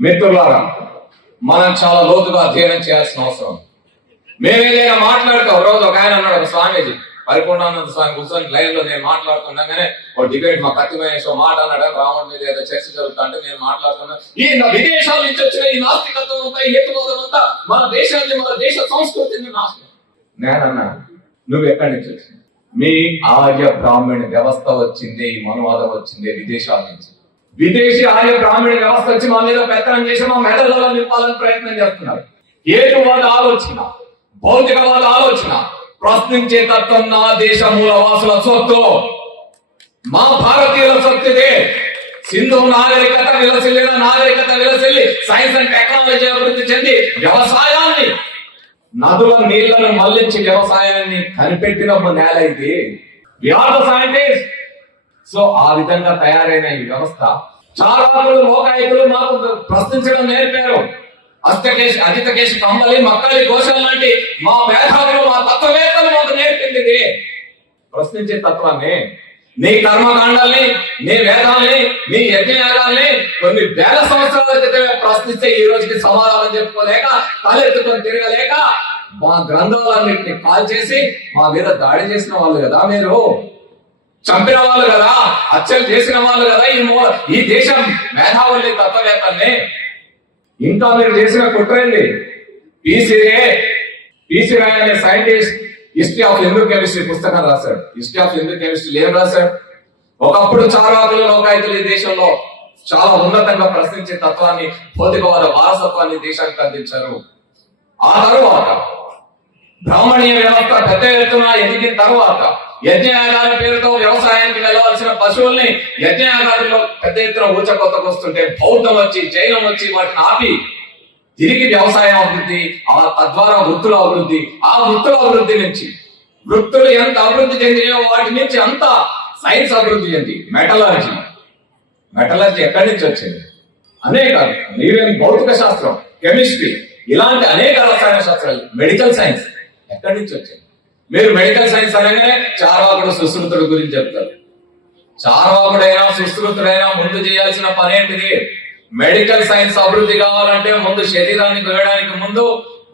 మిత్రులారా మనం చాలా లోతుగా అధ్యయనం చేయాల్సిన అవసరం. మేము ఏదైనా మాట్లాడతాం ఒక రోజు ఒక ఆయన అన్నాడు ఒక స్వామీజీ పరిపూర్ణానంద స్వామి కూర్చొని లైన్లో నేను మాట్లాడుతుండగానే ఒక డిబేట్ మా కత్తి మాట అన్నాడు రాముడి మీద ఏదో చర్చ జరుగుతా అంటే నేను మాట్లాడుతున్నా. ఈ నా- విదేశాల నుంచి వచ్చిన ఈ నాస్తికత్వం అంతా హేతువాదం అంతా మన దేశాన్ని మన దేశ సంస్కృతిని నాశనం. నేనన్నా నువ్వు ఎక్కడి నుంచి వచ్చింది మీ ఆర్య బ్రాహ్మణ వ్యవస్థ వచ్చింది ఈ మనువాదం వచ్చింది విదేశాల నుంచి. విదేశీ ఆర్య బ్రాహ్మణ వ్యవస్థ వచ్చి మా మీద పెత్తనం చేసి మా మెడలలో నింపాలని ప్రయత్నం చేస్తున్నారు. ఏటువాద ఆలోచన భౌతికవాద ఆలోచన ప్రశ్నించే తత్వం నా దేశ మూలవాసుల సొత్తు. మా భారతీయుల సొత్తుదే సింధు నాగరికత విలసిల్లిన నాగరికత విలసిల్లి సైన్స్ అండ్ టెక్నాలజీ అభివృద్ధి చెంది వ్యవసాయాన్ని నదుల నీళ్ళను మళ్ళించి వ్యవసాయాన్ని కనిపెట్టిన నేల ఇది. వ్యాధ సైంటిస్ట్ సో ఆ విధంగా తయారైన ఈ వ్యవస్థ చాలా లోకాయుతులు మాకు ప్రశ్నించడం నేర్పారు. అష్టకేశ్ అజితకేశ్ కమ్మలి మక్కలి ఘోషం లాంటి మా మేధావులు మా తత్వవేత్తలు మాకు నేర్పింది ప్రశ్నించే తత్వాన్ని నీ కర్మకాండాల్ని నీ వేదాల్ని నీ యజ్ఞయాగాల్ని కొన్ని వేల సంవత్సరాల క్రితమే ప్రశ్నిస్తే ఈ రోజుకి సమాధానం చెప్పుకోలేక తలెత్తుకొని తిరగలేక మా గ్రంథాలన్నింటినీ కాల్ చేసి మా మీద దాడి చేసిన వాళ్ళు కదా మీరు. చంపిన వాళ్ళు కదా హత్యలు చేసిన వాళ్ళు కదా ఈ ఈ దేశం మేధావుల్ని తత్వవేత్తల్ని. ఇంకా మీరు చేసిన కుట్రేంది? PCA P C Ray scientist history of Hindu chemistry పుస్తకాలు రాశాడు. హిస్టరీ ఆఫ్ హిందూ కెమిస్ట్రీ ఏం రాశాడు? ఒకప్పుడు చారాకులు లోకాయుతులు ఈ దేశంలో చాలా ఉన్నతంగా ప్రశ్నించే తత్వాన్ని భౌతికవాద వారసత్వాన్ని దేశానికి అందించారు. ఆ తరువాత బ్రాహ్మణీయ వ్యవస్థ పెద్ద ఎత్తున ఎదిగిన తర్వాత యజ్ఞయాగాల పేరుతో వ్యవసాయానికి వెళ్ళవలసిన పశువుల్ని యజ్ఞయాగాలలో పెద్ద ఎత్తున ఊచకొత్తకు వస్తుంటే బౌద్ధం వచ్చి జైనం వచ్చి వాటిని ఆపి తిరిగి వ్యవసాయం అభివృద్ధి ఆ తద్వారా వృత్తుల అభివృద్ధి ఆ వృత్తుల అభివృద్ధి నుంచి వృత్తులు ఎంత అభివృద్ధి చెందినాయో వాటి నుంచి అంత సైన్స్ అభివృద్ధి చెంది మెటలాజీ మెటలాజీ ఎక్కడి నుంచి వచ్చింది? అనేక ఈవెన్ భౌతిక శాస్త్రం కెమిస్ట్రీ ఇలాంటి అనేక రసాయన శాస్త్రాలు మెడికల్ సైన్స్. ఎక్కడి నుంచి వచ్చింది? మీరు మెడికల్ సైన్స్ అనగానే చార్వాకుడు సుశ్రుతుడు గురించి చెప్తారు. చార్వాకుడైనా సుశ్రుతుడైనా ముందు చేయాల్సిన పని ఏంటిది? మెడికల్ సైన్స్ అభివృద్ధి కావాలంటే ముందు శరీరాన్ని కోయడానికి ముందు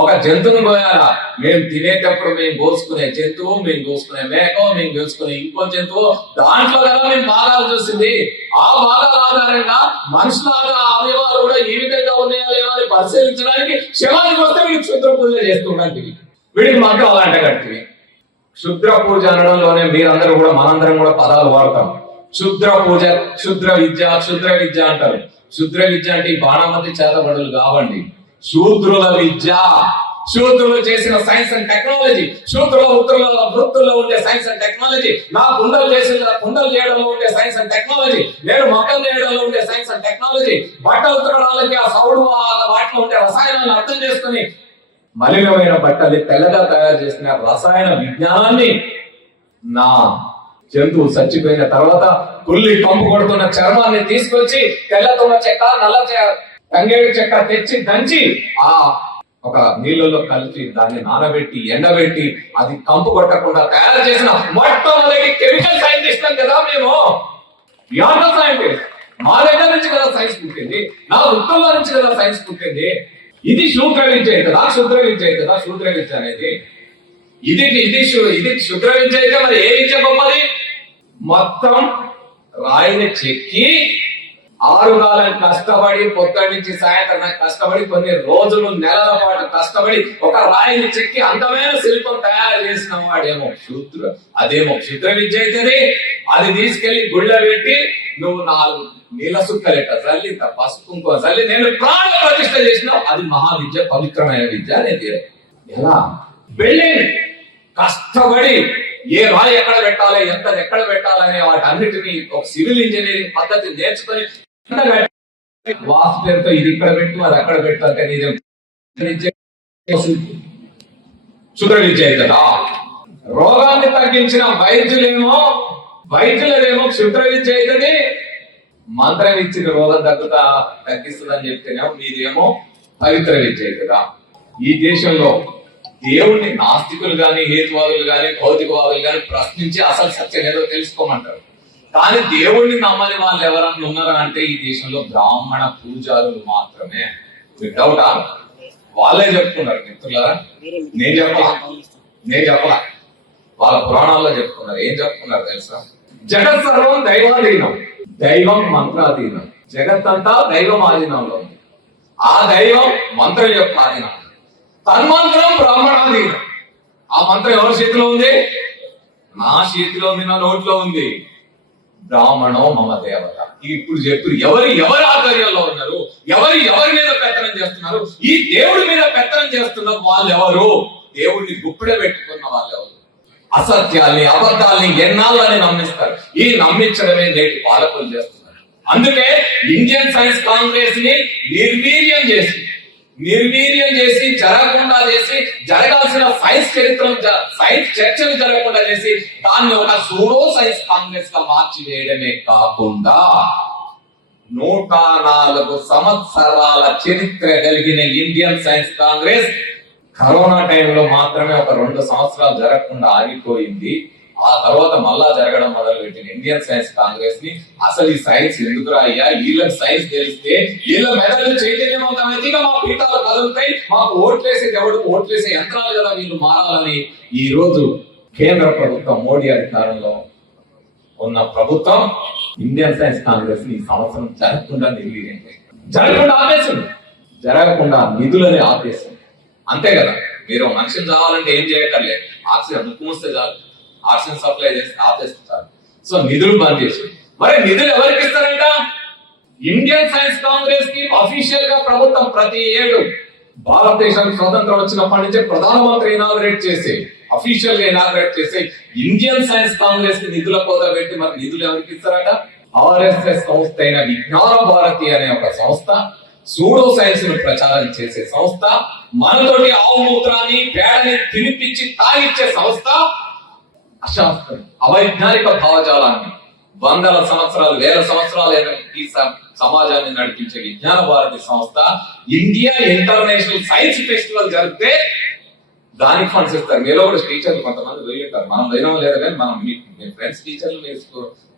ఒక జంతువును కోయాలా? మేము తినేటప్పుడు మేము కోసుకునే జంతువు మేము కోసుకునే మేక మేము కోసుకునే ఇంకో జంతువు దాంట్లో కదా మేము భాగాలు చూసింది. ఆ భాగాల ఆధారంగా మనుషుల అవయవాలు కూడా ఈ విధంగా ఉన్నాయా లేవా అని పరిశీలించడానికి శివానికి వస్తే మీకు క్షుద్ర పూజ చేస్తుండీ వీడికి మాత్రం అలాంటి కట్టివి శుద్ర పూజ అనడంలోనే మీరందరూ కూడా మనందరం కూడా పదాలు వాడతాం. శుద్ర పూజ శుద్ర విద్య శుద్ర విద్య అంటారు. శుద్ర విద్య అంటే ఈ బాణమతి చేతబడులు కావండి. శూద్రుల విద్య. శూద్రులు చేసిన సైన్స్ అండ్ టెక్నాలజీ. శూద్రుల ఉత్తరులలో వృత్తుల్లో ఉండే సైన్స్ అండ్ టెక్నాలజీ. నా కుండలు చేసిన కుండలు చేయడంలో ఉండే సైన్స్ అండ్ టెక్నాలజీ. నేను మొక్కలు చేయడంలో ఉండే సైన్స్ అండ్ టెక్నాలజీ. బట్ట ఉత్తరాలకి ఆ సౌడు వాటిలో ఉండే రసాయనాలను అర్థం చేసుకుని మలినమైన బట్టలు తెల్లగా తయారు చేసిన రసాయన విజ్ఞానాన్ని నా జంతువు చచ్చిపోయిన తర్వాత పుల్లి కంపు కొడుతున్న చర్మాన్ని తీసుకొచ్చి తెల్లతున్న చెక్క నల్ల తంగేడు చెక్క తెచ్చి దంచి ఆ ఒక నీళ్ళలో కలిపి దాన్ని నానబెట్టి ఎండబెట్టి అది కంపు కొట్టకుండా తయారు చేసిన మొట్టమొదటి కెమికల్ సైంటిస్ట్ కదా మేము. యాంట సైంటిస్ట్. మా దగ్గర నుంచి కదా సైన్స్ పుట్టింది నా వృత్తుల్లో నుంచి కదా సైన్స్ పుట్టింది ఇది శూద్ర విద్య అవుతుందా శూద్ర విద్య అవుతుందా శూద్ర విద్య అనేది. ఇది ఇది ఇది శుద్ర విద్య అయితే మరి ఏ విద్య గొప్పది? మొత్తం రాయిని చెక్కి ఆరుగాలం కష్టపడి పొద్దు నుంచి సాయంత్రం కష్టపడి కొన్ని రోజులు నెలల పాటు కష్టపడి ఒక రాయిని చెక్కి అందమైన శిల్పం తయారు చేసిన వాడేమో శూద్ర అదేమో క్షుద్ర విద్య అయితేనే అది తీసుకెళ్ళి గుళ్ళ పెట్టి నువ్వు నాలుగు నీళ్ళ సుక్కలెట్ట చల్లి పసుపు చల్లి నేను ప్రాణ ప్రతిష్ట చేసినావు అది మహావిద్య పవిత్రమైన విద్య అనేది ఎలా? బిల్డింగ్ కష్టపడి ఏ రాయి ఎక్కడ పెట్టాలి ఎంత ఎక్కడ పెట్టాలనే వాటి అన్నిటినీ ఒక సివిల్ ఇంజనీరింగ్ పద్ధతి నేర్చుకొని కింద పేరుతో ఇది ఇక్కడ పెట్టు అది అక్కడ పెట్టు అంటే నీదేం విద్య రోగాన్ని తగ్గించిన వైద్యులేమో వైద్యులదేమో క్షుద్ర విద్య అవుతుంది మంత్రం ఇచ్చిన రోగం తగ్గుతా తగ్గిస్తుందని చెప్తేనేమో మీదేమో పవిత్ర విద్య అవుతుందా ఈ దేశంలో దేవుణ్ణి నాస్తికులు గాని హేతువాదులు గాని భౌతికవాదులు గాని ప్రశ్నించి అసలు సత్యం ఏదో తెలుసుకోమంటారు. కానీ దేవుణ్ణి నమ్మని వాళ్ళు ఎవరన్నా ఉన్నారా అంటే ఈ దేశంలో బ్రాహ్మణ పూజారులు మాత్రమే. మీకు వాళ్ళే చెప్తున్నారు మిత్రులారా. నేను చెప్పలా నేను చెప్పలా వాళ్ళ పురాణాల్లో చెప్తున్నారు. ఏం చెప్తున్నారు తెలుసా? జగత్ సర్వం దైవాధీనం. దైవం మంత్రాధీనం. జగత్ అంతా దైవం ఆధీనంలో ఉంది. ఆ దైవం మంత్రం యొక్క ఆధీనం. తన్మంత్రం బ్రాహ్మణాధీనం. ఆ మంత్రం ఎవరి చేతిలో ఉంది? నా చేతిలో ఉంది నా నోట్లో ఉంది. బ్రాహ్మణో మమ దేవత. ఇప్పుడు చెప్పారు ఎవరు ఎవరి ఆధ్వర్యంలో ఉన్నారు? ఎవరు ఎవరి మీద పెత్తనం చేస్తున్నారు? ఈ దేవుడి మీద పెత్తనం చేస్తున్న వాళ్ళు ఎవరు? దేవుడిని గుప్పిడ పెట్టుకున్న వాళ్ళు ఎవరు? అసత్యాల్ని అబద్ధాల్ని ఎన్నాళ్ళని నమ్మిస్తారు. ఈ నమ్మించడమే నేటి పాలకులు చేస్తున్నారు. అందుకే ఇండియన్ సైన్స్ కాంగ్రెస్ని నిర్వీర్యం చేసి నిర్వీర్యం చేసి జరగకుండా చేసి జరగాల్సిన సైన్స్ చరిత్రం సైన్స్ చర్చలు జరగకుండా చేసి దాన్ని ఒక సూడో సైన్స్ కాంగ్రెస్గా మార్చి వేయడమే కాకుండా నూట నాలుగు సంవత్సరాల చరిత్ర కలిగిన ఇండియన్ సైన్స్ కాంగ్రెస్ కరోనా టైంలో మాత్రమే ఒక రెండు సంవత్సరాలు జరగకుండా ఆగిపోయింది. ఆ తర్వాత మళ్ళా జరగడం మొదలుపెట్టిన ఇండియన్ సైన్స్ కాంగ్రెస్ని అసలు ఈ సైన్స్ ఎందుకు అయ్యా? వీళ్ళకి సైన్స్ తెలిస్తే వీళ్ళ మెదడు చైతన్యవంతమైతే ఇక మా పీఠాలు కదులుతాయి మాకు ఓట్లేసేది ఎవడు ఓట్లేసే యంత్రాలు కదా మీరు మారాలని ఈ రోజు కేంద్ర ప్రభుత్వం మోడీ అధికారంలో ఉన్న ప్రభుత్వం ఇండియన్ సైన్స్ కాంగ్రెస్ని ఈ సంవత్సరం జరగకుండా నిర్వీర్యండి జరగకుండా ఆపేసింది. జరగకుండా నిధులని ఆపేసింది. అంతే కదా. మీరు మనిషిని చావాలంటే ఏం చేయక్కర్లేదు. ఆక్సిజన్ ముక్కు మూస్తే చాలు. ఆక్సిజన్ సప్లై చేసి ఆపేస్తే సో నిధులు బంద్ చేసి. మరి నిధులు ఎవరికి ఇస్తారంట? ఇండియన్ సైన్స్ కాంగ్రెస్కి అఫీషియల్గా ప్రభుత్వం ప్రతి ఏడు భారతదేశానికి స్వతంత్రం వచ్చినప్పటి నుంచి ప్రధానమంత్రి ఇనాగరేట్ చేసి అఫీషియల్గా ఇనాగరేట్ చేసి ఇండియన్ సైన్స్ కాంగ్రెస్కి నిధుల కోత పెట్టి మరి నిధులు ఎవరికి ఇస్తారట? ఆర్ఎస్ఎస్ సంస్థ అయిన విజ్ఞాన భారతి అనే ఒక సంస్థ సూడో సైన్స్ను ప్రచారం చేసే సంస్థ మనతోటి ఆవు మూత్రాన్ని పేడని తినిపించి తాగిచ్చే సంస్థ అశాస్త్రం అవైజ్ఞానిక భావజాలాన్ని వందల సంవత్సరాలు వేల సంవత్సరాలు ఈ సమాజాన్ని నడిపించే విజ్ఞాన భారతి సంస్థ ఇండియా ఇంటర్నేషనల్ సైన్స్ ఫెస్టివల్ జరిగితే దానికి ఫండ్స్ ఇస్తారు. మీలో కూడా టీచర్లు కొంతమంది పోయి ఉంటారు. మనం పోయినా లేదు కానీ మనం మీ ఫ్రెండ్స్ టీచర్లు మీ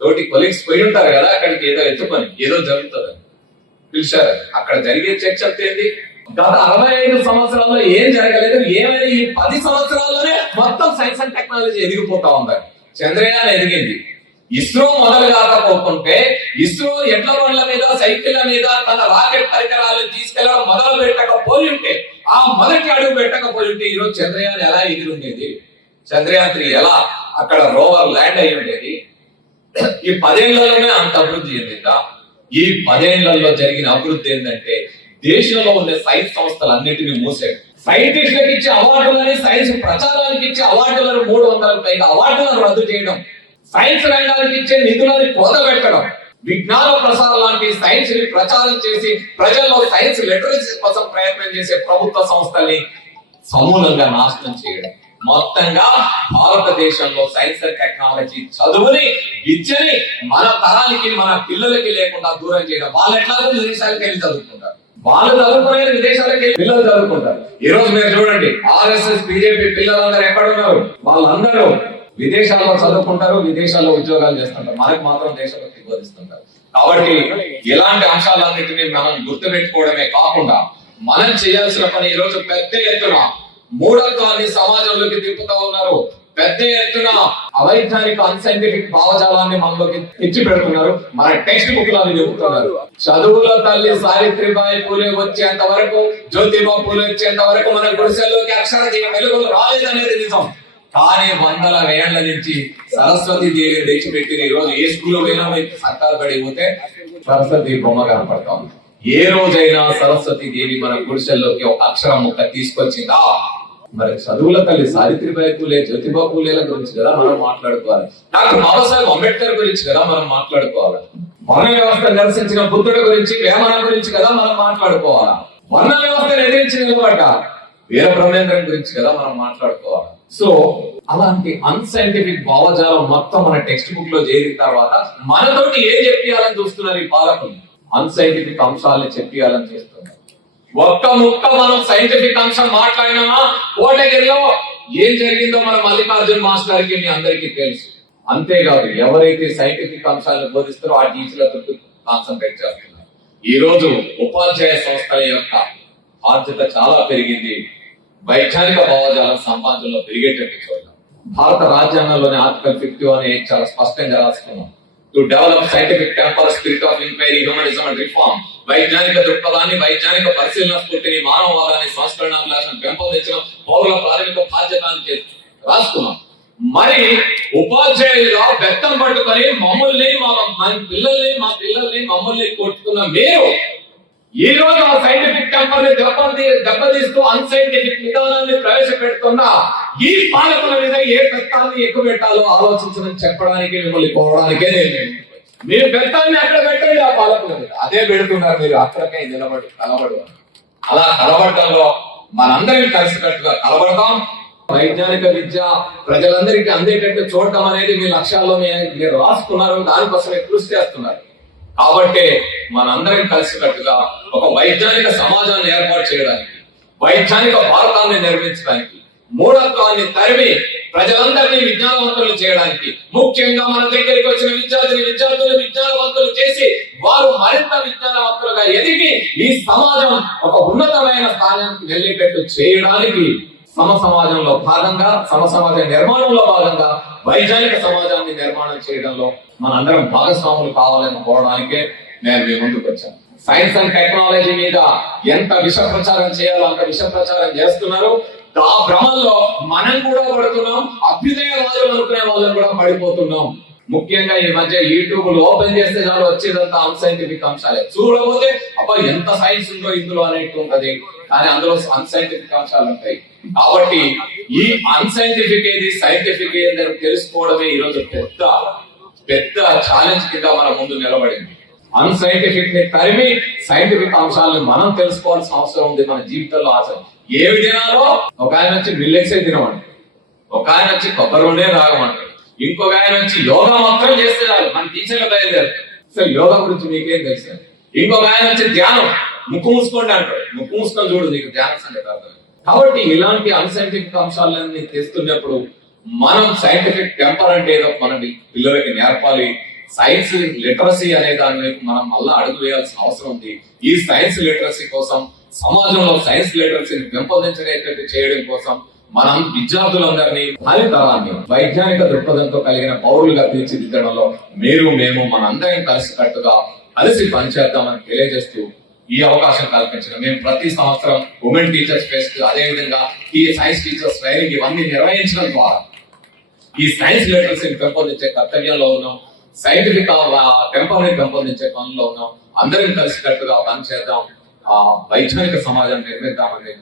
తోటి కొలీగ్స్ పోయి ఉంటారు కదా అక్కడికి ఏదో ఎత్తుకొని ఏదో జరుగుతుంది. పిలిచారు. అక్కడ జరిగే చర్చ ఏంది? గత అరవై ఐదు సంవత్సరాల్లో ఏం జరగలేదు ఏమైనా ఈ పది సంవత్సరాల్లోనే మొత్తం సైన్స్ అండ్ టెక్నాలజీ ఎదిగిపోతా ఉంది. చంద్రయాన్ ఎదిగింది. ఇస్రో మొదలు కాకపోతుంటే ఇస్రో ఎడ్ల బండ్ల మీద సైకిళ్ళ మీద తన రాకెట్ పరికరాలు తీసుకెళ్ళడం మొదలు పెట్టకపోయి ఉంటే ఆ మొదటి అడుగు పెట్టకపోయి ఉంటే ఈరోజు చంద్రయాన్ ఎలా ఎగిరుండేది చంద్రయాన్ త్రీ ఎలా? అక్కడ రోవర్ ల్యాండ్ అయి ఉండేది. ఈ పదేళ్ళలోనే అంత అభివృద్ధి చెందిందా? ఈ పదేళ్ళలో జరిగిన అభివృద్ధి ఏంటంటే దేశంలో ఉండే సైన్స్ సంస్థలన్నింటినీ మూసాడు. సైంటిస్టులకు ఇచ్చే అవార్డులని సైన్స్ ప్రచారానికి ఇచ్చే అవార్డులను మూడు వందల పైగా అవార్డులను రద్దు చేయడం సైన్స్ రంగానికి ఇచ్చే నిధులని కోత పెట్టడం విజ్ఞాన ప్రసారం లాంటి సైన్స్ని ప్రచారం చేసి ప్రజల్లో సైన్స్ లిటరసీ కోసం ప్రయత్నం చేసే ప్రభుత్వ సంస్థల్ని సమూలంగా నాశనం చేయడం. మొత్తంగా భారతదేశంలో సైన్స్ అండ్ టెక్నాలజీ చదువుని విద్యని మన తరానికి మన పిల్లలకి లేకుండా దూరం చేయడం. వాళ్ళు ఎట్లా విదేశాలకు వెళ్ళి చదువుకుంటారు. వాళ్ళు చదువుకునేది విదేశాలకు వెళ్ళి పిల్లలు చదువుకుంటారు. ఈ రోజు మీరు చూడండి ఆర్ఎస్ఎస్ బీజేపీ పిల్లలందరూ ఎక్కడ ఉన్నారు వాళ్ళందరూ విదేశాల్లో చదువుకుంటారు విదేశాల్లో ఉద్యోగాలు చేస్తుంటారు. మనకు మాత్రం దేశభక్తి బోధిస్తుంటారు. కాబట్టి ఇలాంటి అంశాలన్నింటినీ మనం గుర్తుపెట్టుకోవడమే కాకుండా మనం చేయాల్సిన పని ఈ రోజు పెద్ద ఎత్తున మూఢత్వాన్ని సమాజంలోకి తిప్పుతా ఉన్నారు. పెద్ద ఎత్తున అవైజ్ఞానిక అన్సైంటిఫిక్ భావజాలాన్ని మనలోకి తెచ్చి పెడుతున్నారు. మన టెక్స్ట్ బుక్లో చెబుతున్నారు. చదువుల తల్లి సావిత్రిబాయి పూలే వచ్చేంత వరకు జ్యోతిబా పూలే వచ్చేంత వరకు మన గుడిసెల్లోకి అక్షర వెలుగులు రాలేదనేది నిజం. కానీ వందల వేళ్ళ నుంచి సరస్వతి దేవి తెచ్చిపెట్టి ఈ రోజు ఏ స్కూల్లో పోయినా మీకు సర్కార్ సరస్వతి బొమ్మ కనపడతాం ఏ రోజైనా సరస్వతి దేవి మన గుడిసెల్లోకి ఒక అక్షరం ముక్క తీసుకొచ్చిందా? మరి చదువుల తల్లి సావిత్రిబాయి పూలే జ్యోతిబా పూలేల గురించి కదా మనం మాట్లాడుకోవాలి. డాక్టర్ బాబాసాహెబ్ అంబేద్కర్ గురించి కదా మనం మాట్లాడుకోవాలి. వర్ణ వ్యవస్థ నిరసించిన బుద్ధుడి గురించి వేమన గురించి కదా మనం మాట్లాడుకోవాలి. వర్ణ వ్యవస్థ ఎదిరించి నిలబడ్డ వీర బ్రహ్మేంద్రన్ గురించి కదా మనం మాట్లాడుకోవాలి. సో అలాంటి అన్సైంటిఫిక్ భావజాలం మొత్తం మన టెక్స్ట్ బుక్లో చేరిన తర్వాత మనతోటి ఏం చెప్పియాలని చూస్తున్నారు ఈ పాలకులు? అన్సైంటిఫిక్ అంశాలని చెప్పియాలని చేస్తున్నారు. ఒక్క ముక్క మనం సైంటిఫిక్ అంశం మాట్లాడినామా? కోటగిరిలో ఏం జరిగిందో మన మల్లికార్జున్ మాస్టర్కి మీ అందరికీ తెలుసు. అంతేకాదు ఎవరైతే సైంటిఫిక్ అంశాలను బోధిస్తారో ఆ టీచర్ల కాన్సన్ట్రేట్ చేస్తున్నారు. ఈ రోజు ఉపాధ్యాయ సంస్థల యొక్క బాధ్యత చాలా పెరిగింది. వైజ్ఞానిక భావజాలం సమాజంలో పెరిగేటట్టు చూడాలి భారత రాజ్యాంగంలోని ఆర్టికల్ ఫిఫ్టీ అనే చాలా స్పష్టంగా రాసుకున్నాం. To develop scientific temper spirit of enquiry humanism and reform వైజ్ఞానిక దృక్పథాన్ని వైజ్ఞానిక పరిశీలన స్ఫూర్తిని మానవవాదాన్ని సంస్కరణాభిలాషను పెంపొందించడం పౌరుల ప్రాథమిక బాధ్యత అని రాసుకున్నాం. మరి ఉపాధ్యాయులుగా బెత్తం పట్టుకొని మమ్మల్ని మా మా పిల్లల్ని మా పిల్లల్ని మమ్మల్ని కొట్టుకున్న మీరు ఈ రోజు ఆ సైంటిఫిక్ టెంపర్ని దెబ్బతీ దెబ్బతీస్తూ అన్సైంటిఫిక్ విధానాన్ని ప్రవేశపెడుతున్న ఈ పాలకుల మీద ఏ బెత్తాన్ని ఎక్కువ పెట్టాలో ఆలోచించడం చెప్పడానికి మిమ్మల్ని పోవడానికే నేను మీరు బెత్తాన్ని అక్కడ పెట్టండి ఆ పాలకుల మీద. అదే పెడుతున్నారు మీరు. అక్కడికే నిలబడి కలబడు అలా కలబడటంలో మనందరం కలిసికట్టుగా కలబడతాం వైజ్ఞానిక విద్య ప్రజలందరికీ అందేటట్టు చూడటం అనేది మీ లక్ష్యాల్లో మీరు రాసుకున్నారు దానికోసమే కృషి చేస్తున్నారు. కాబట్టి మనందరం కలిసికట్టుగా ఒక వైజ్ఞానిక సమాజాన్ని ఏర్పాటు చేయడానికి వైజ్ఞానిక భారతాన్ని నిర్మించడానికి మూఢత్వాన్ని తరిమి ప్రజలందరినీ విజ్ఞానవంతులు చేయడానికి ముఖ్యంగా మన దగ్గరికి వచ్చిన విద్యార్థులు విద్యార్థులు విజ్ఞానవంతులు చేసి వారు మరింత విజ్ఞానవంతులుగా ఎదిగి ఈ సమాజం ఒక ఉన్నతమైన స్థానానికి వెళ్ళేటట్టు చేయడానికి సమ సమాజంలో భాగంగా సమ సమాజ నిర్మాణంలో భాగంగా వైజ్ఞానిక సమాజాన్ని నిర్మాణం చేయడంలో మనందరం భాగస్వాములు కావాలని కోరడానికే నేను మీ ముందుకు వచ్చాను. సైన్స్ అండ్ టెక్నాలజీ మీద ఎంత విష ప్రచారం చేయాలో అంత విష ప్రచారం చేస్తున్నారు. ఆ భ్రమంలో మనం కూడా పడుతున్నాం అభ్యుదయవాదులు అనుకునే వాళ్ళని కూడా పడిపోతున్నాం. ముఖ్యంగా ఈ మధ్య యూట్యూబ్ ఓపెన్ చేస్తే చాలు వచ్చేదంతా అన్సైంటిఫిక్ అంశాలే. చూడకపోతే అబ్బా ఎంత సైన్స్ ఉందో ఇందులో అనేట్టు ఉంటది. కానీ అందులో అన్సైంటిఫిక్ అంశాలు ఉంటాయి. కాబట్టి ఈ అన్సైంటిఫిక్ ఏది సైంటిఫిక్ ఏది అని తెలుసుకోవడమే ఈ రోజు పెద్ద పెద్ద ఛాలెంజ్ కింద మన ముందు నిలబడింది. అన్సైంటిఫిక్ని తరిమి సైంటిఫిక్ అంశాలను మనం తెలుసుకోవాల్సిన అవసరం ఉంది మన జీవితంలో ఆశ ఏమి తినాలో ఒక ఆయన వచ్చి మిల్లెట్సే తినమంటాడు ఒక ఆయన వచ్చి కొబ్బరి ఉండే రాగమంటాడు ఇంకొక ఆయన వచ్చి యోగా మొత్తం చేస్తే చాలు. మన టీచర్లు బయలుదేరుతారు అసలు యోగా గురించి మీకేం తెలుసు ఇంకొక ఆయన వచ్చి ధ్యానం. ముక్కు మూసుకోండి అంటాడు. ముక్కు మూసుకొని చూడు నీకు ధ్యానం సంగతి అర్థం కాబట్టి ఇలాంటి అన్సైంటిఫిక్ అంశాలన్నీ తెస్తున్నప్పుడు మనం సైంటిఫిక్ టెంపర్ అంటే ఏదో మనం పిల్లలకి నేర్పాలి. సైన్స్ లిటరసీ అనే దాని వైపు మనం మళ్ళీ అడుగు వేయాల్సిన అవసరం ఉంది. ఈ సైన్స్ లిటరసీ కోసం సమాజంలో సైన్స్ లిటరసీని పెంపొందించేటట్టు చేయడం కోసం మనం విద్యార్థులందరినీ భావితరాన్ని వైజ్ఞానిక దృక్పథంతో కలిగిన పౌరులుగా తీర్చిదిద్దడంలో మీరు మేము మనందరం కలిసికట్టుగా కలిసి పనిచేద్దామని తెలియజేస్తూ ఈ అవకాశం కల్పించిన మేము ప్రతి సంవత్సరం ఉమెన్ టీచర్స్ ఫెస్ట్ అదేవిధంగా ఈ సైన్స్ టీచర్స్ ట్రైనింగ్ ఇవన్నీ నిర్వహించడం ద్వారా ఈ సైన్స్ లిటరసీని పెంపొందించే కర్తవ్యంలో ఉన్నాం. సైంటిఫిక్ టెంపర్ని పెంపొందించే పనుల్లో ఉన్నాం. అందరం కలిసికట్టుగా పనిచేద్దాం. వైజ్ఞానిక సమాజం నిర్మిద్దామనే